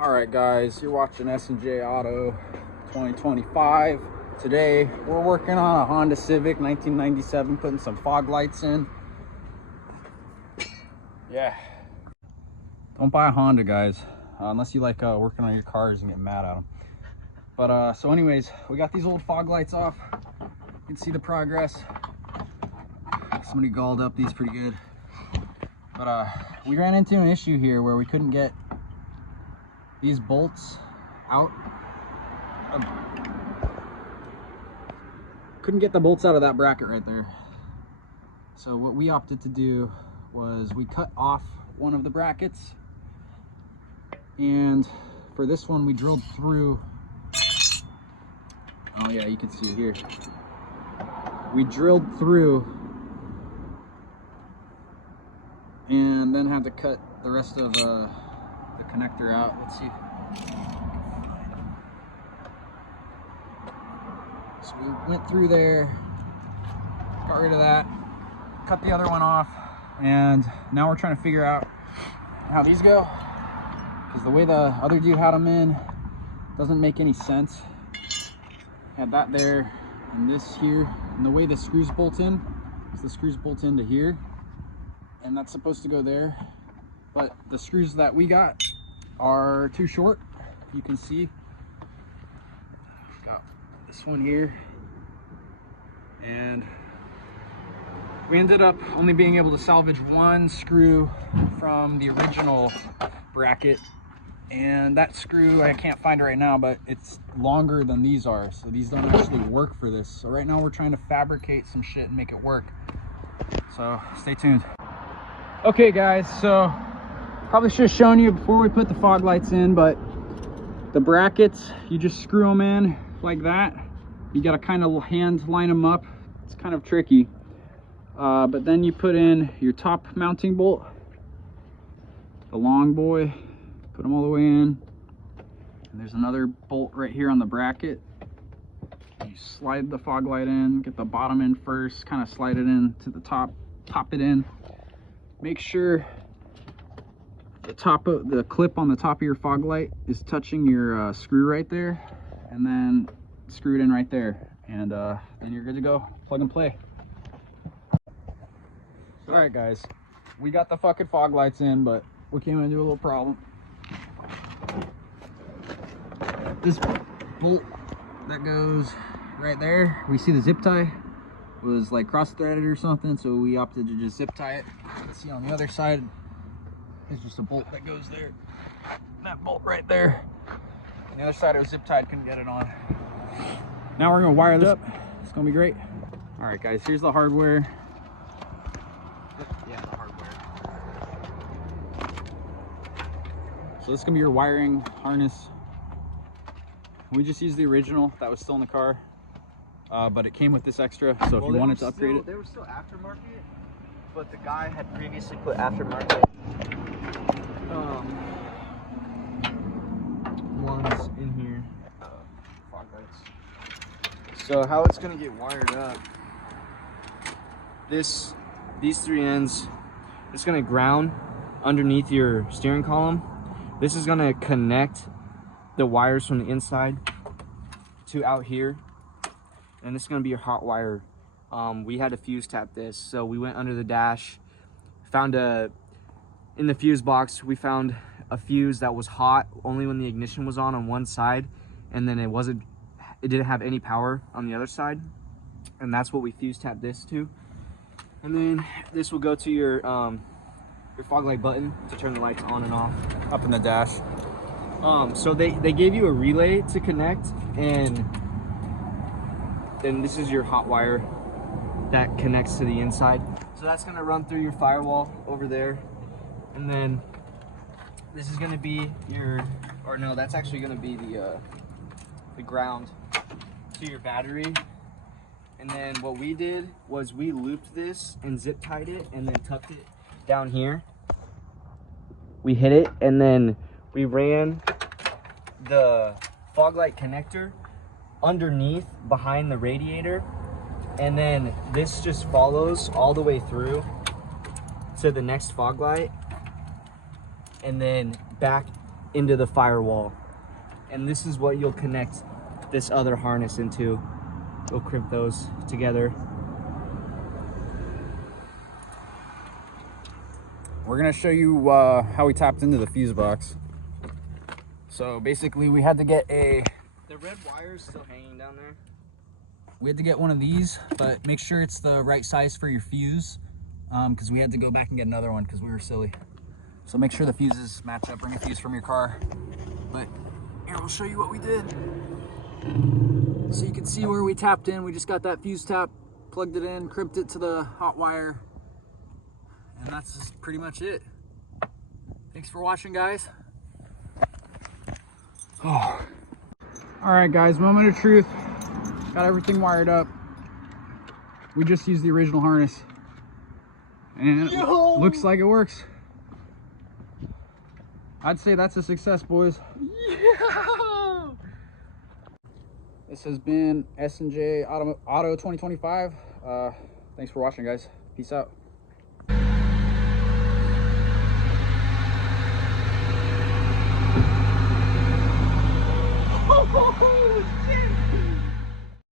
All right, guys, you're watching S&J Auto 2025. Today, we're working on a Honda Civic 1997, putting some fog lights in. Yeah. Don't buy a Honda, guys, unless you like working on your cars and get mad at them. But so anyways, we got these old fog lights off. You can see the progress. Somebody galled up these pretty good. But we ran into an issue here where we couldn't get these bolts out. Couldn't get the bolts out of that bracket right there. So what we opted to do was we cut off one of the brackets, and for this one we drilled through. Oh yeah, you can see it here. We drilled through and then had to cut the rest of the connector out. Let's see. So we went through there, got rid of that, cut the other one off, and now we're trying to figure out how these go, because the way the other dude had them in doesn't make any sense. Had that there and this here, and the way the screws bolt in is the screws bolt into here, and that's supposed to go there, but the screws that we got are too short. You can see got this one here, and we ended up only being able to salvage one screw from the original bracket, and that screw I can't find it right now, but it's longer than these are, so these don't actually work for this. So right now we're trying to fabricate some shit and make it work, so stay tuned. Okay guys, so probably should have shown you before we put the fog lights in, but the brackets, you just screw them in like that. You got to kind of hand line them up. It's kind of tricky. But then you put in your top mounting bolt, the long boy, put them all the way in. And there's another bolt right here on the bracket. You slide the fog light in, get the bottom in first, kind of slide it in to the top, pop it in. Make sure the top of the clip on the top of your fog light is touching your screw right there, and then screw it in right there, and then you're good to go. Plug and play. All right guys, we got the fucking fog lights in, but we came into a little problem. This bolt that goes right there, we see the zip tie was like cross threaded or something, so we opted to just zip tie it. Let's see on the other side, it's just a bolt that goes there. That bolt right there. On the other side it was zip tied, couldn't get it on. Now we're gonna wire this up. It's gonna be great. All right guys, here's the hardware. Yeah, the hardware. So this is gonna be your wiring harness. We just used the original that was still in the car, but it came with this extra, so if you wanted to upgrade it. They were still aftermarket, but the guy had previously put aftermarket ones in here. Fog lights. So how it's gonna get wired up? These three ends, it's gonna ground underneath your steering column. This is gonna connect the wires from the inside to out here, and this is gonna be your hot wire. We had to fuse tap this, so we went under the dash, found in the fuse box, we found a fuse that was hot only when the ignition was on one side, and then it didn't have any power on the other side, and that's what we fuse tapped this to. And then this will go to your fog light button to turn the lights on and off Up in the dash. So they gave you a relay to connect, and then this is your hot wire that connects to the inside. So that's gonna run through your firewall over there, and then this is gonna be your, or no, that's actually gonna be the ground to your battery. And then what we did was we looped this and zip tied it and then tucked it down here. We hit it, and then we ran the fog light connector underneath behind the radiator, and then this just follows all the way through to the next fog light, and then back into the firewall. And this is what you'll connect this other harness into. We'll crimp those together. We're gonna show you how we tapped into the fuse box. So basically we had to get The red wire is still hanging down there. We had to get one of these, but make sure it's the right size for your fuse, because we had to go back and get another one because we were silly. So make sure the fuses match up. Bring a fuse from your car. But here, we'll show you what we did. So you can see where we tapped in. We just got that fuse tap, plugged it in, crimped it to the hot wire, and that's just pretty much it. Thanks for watching, guys. Oh. All right, guys, moment of truth. Got everything wired up. We just used the original harness, and it looks like it works. I'd say that's a success, boys. Yeah. This has been S&J Auto 2025. Thanks for watching, guys. Peace out.